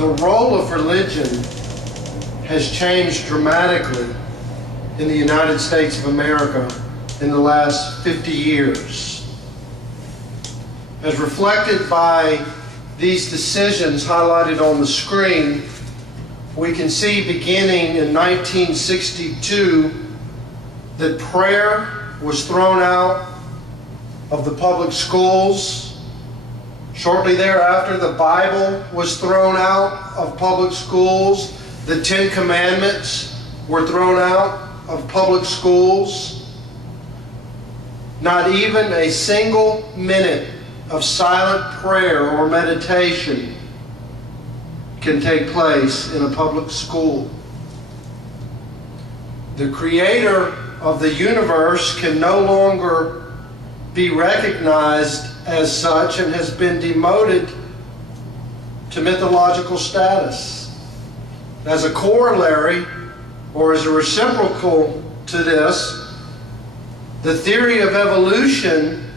The role of religion has changed dramatically in the United States of America in the last 50 years. As reflected by these decisions highlighted on the screen, we can see beginning in 1962 that prayer was thrown out of the public schools. Shortly thereafter, the Bible was thrown out of public schools. The Ten Commandments were thrown out of public schools. Not even a single minute of silent prayer or meditation can take place in a public school. The Creator of the universe can no longer be recognized as such and has been demoted to mythological status. As a corollary, or as a reciprocal to this, the theory of evolution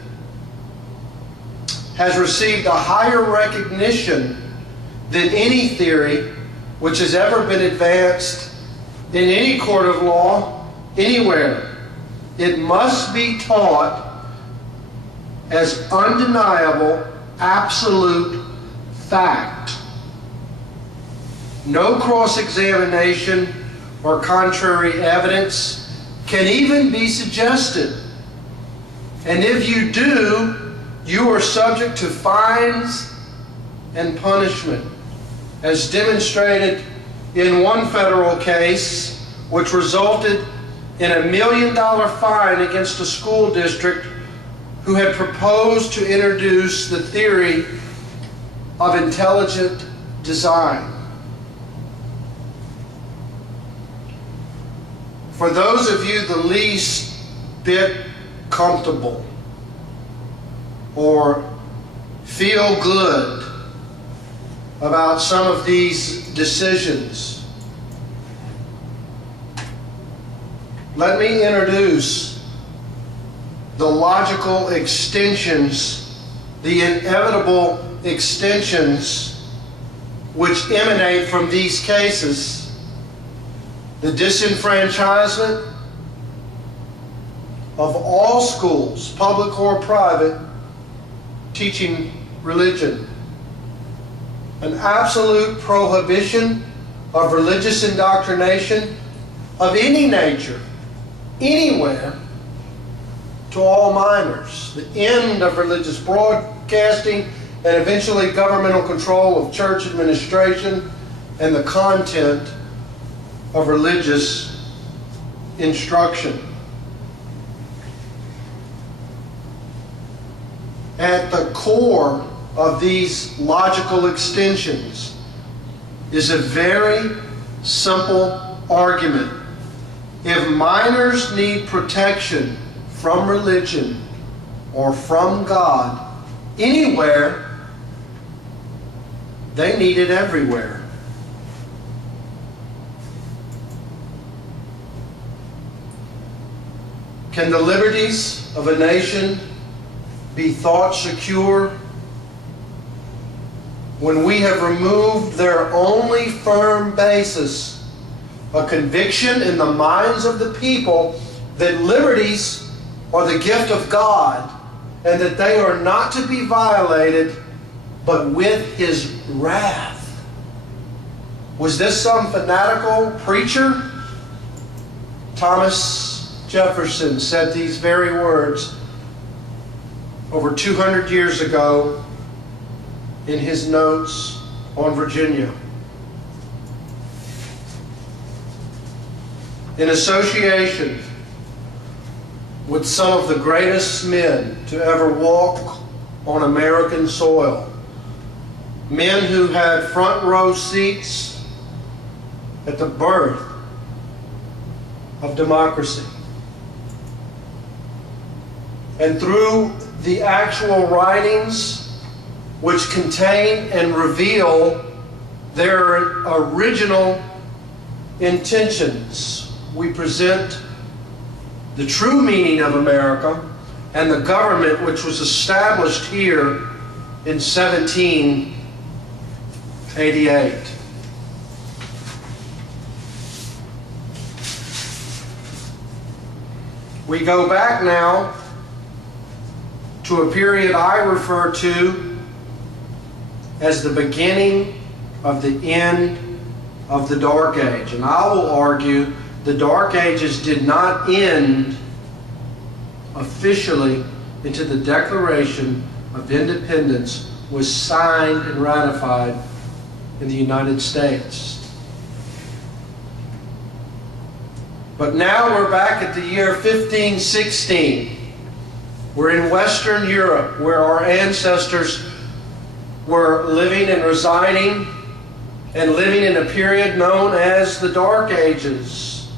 has received a higher recognition than any theory which has ever been advanced in any court of law anywhere. It must be taught as undeniable, absolute fact. No cross-examination or contrary evidence can even be suggested. And if you do, you are subject to fines and punishment, as demonstrated in one federal case, which resulted in $1 million fine against a school district who had proposed to introduce the theory of intelligent design. For those of you the least bit comfortable or feel good about some of these decisions, let me introduce the logical extensions, the inevitable extensions which emanate from these cases: the disenfranchisement of all schools, public or private, teaching religion, an absolute prohibition of religious indoctrination of any nature, anywhere, to all minors, the end of religious broadcasting, and eventually governmental control of church administration and the content of religious instruction. At the core of these logical extensions is a very simple argument. If minors need protection from religion or from God anywhere, they need it everywhere. Can the liberties of a nation be thought secure when we have removed their only firm basis, a conviction in the minds of the people that liberties are the gift of God and that they are not to be violated but with His wrath? Was this some fanatical preacher? Thomas Jefferson said these very words over 200 years ago in his notes on Virginia. In association with some of the greatest men to ever walk on American soil, men who had front row seats at the birth of democracy, and through the actual writings which contain and reveal their original intentions, we present the true meaning of America and the government which was established here in 17 88. We go back now to a period I refer to as the beginning of the end of the Dark Age. And I will argue the Dark Ages did not end officially until the Declaration of Independence was signed and ratified in the United States. But now we're back at the year 1516. We're in Western Europe, where our ancestors were living and residing and living in a period known as the Dark Ages.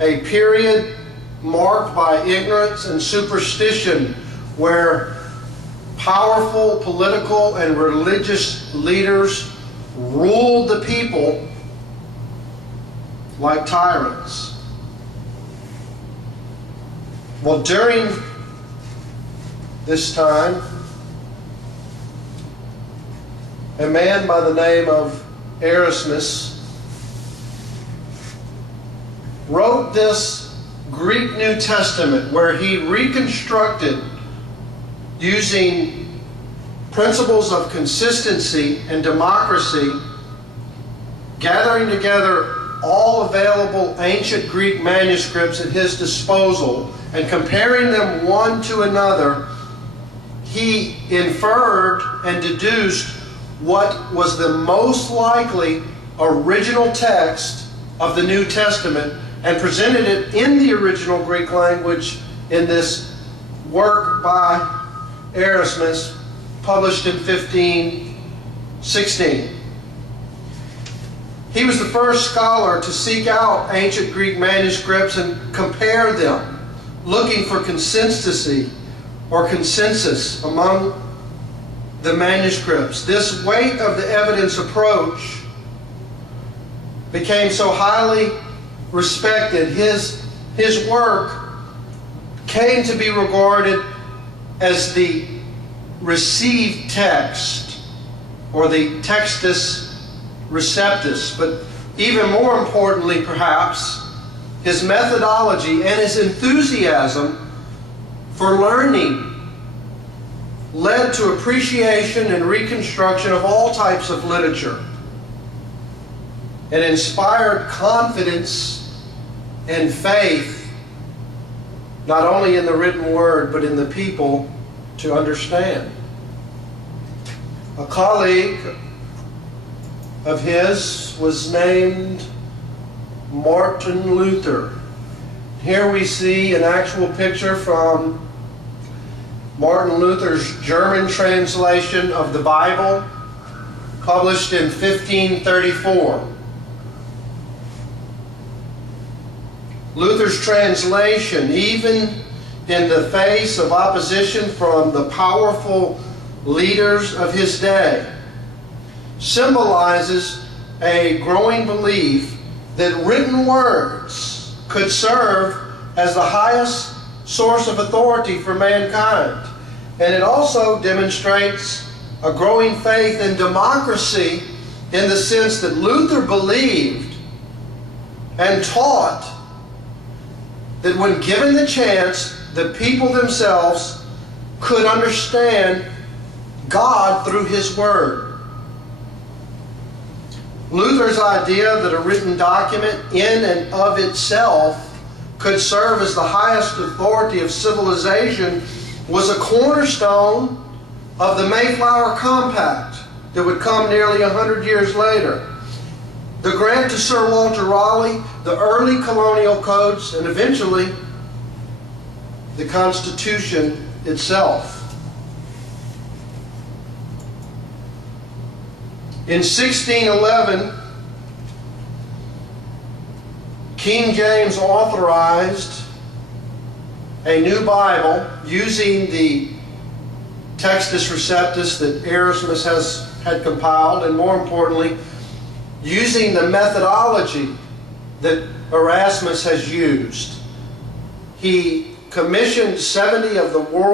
A period marked by ignorance and superstition, where powerful political and religious leaders ruled the people like tyrants. Well, during this time, a man by the name of Erasmus wrote this Greek New Testament, where he reconstructed, using principles of consistency and democracy, gathering together all available ancient Greek manuscripts at his disposal and comparing them one to another. He inferred and deduced what was the most likely original text of the New Testament and presented it in the original Greek language in this work by Erasmus, published in 1516. He was the first scholar to seek out ancient Greek manuscripts and compare them, looking for consistency or consensus among the manuscripts. This weight of the evidence approach became so highly respected. His work came to be regarded as the received text, or the textus receptus. But even more importantly, perhaps, his methodology and his enthusiasm for learning led to appreciation and reconstruction of all types of literature, and inspired confidence and faith, not only in the written word, but in the people to understand. A colleague of his was named Martin Luther. Here we see an actual picture from Martin Luther's German translation of the Bible, published in 1534. Luther's translation, even in the face of opposition from the powerful leaders of his day, symbolizes a growing belief that written words could serve as the highest source of authority for mankind. And it also demonstrates a growing faith in democracy, in the sense that Luther believed and taught that when given the chance, the people themselves could understand God through His Word. Luther's idea that a written document in and of itself could serve as the highest authority of civilization was a cornerstone of the Mayflower Compact that would come nearly 100 years later. The grant to Sir Walter Raleigh, the early colonial codes, and eventually the Constitution itself. In 1611, King James authorized a new Bible using the Textus Receptus that Erasmus had compiled, and more importantly, using the methodology that Erasmus has used. He commissioned 70 of the world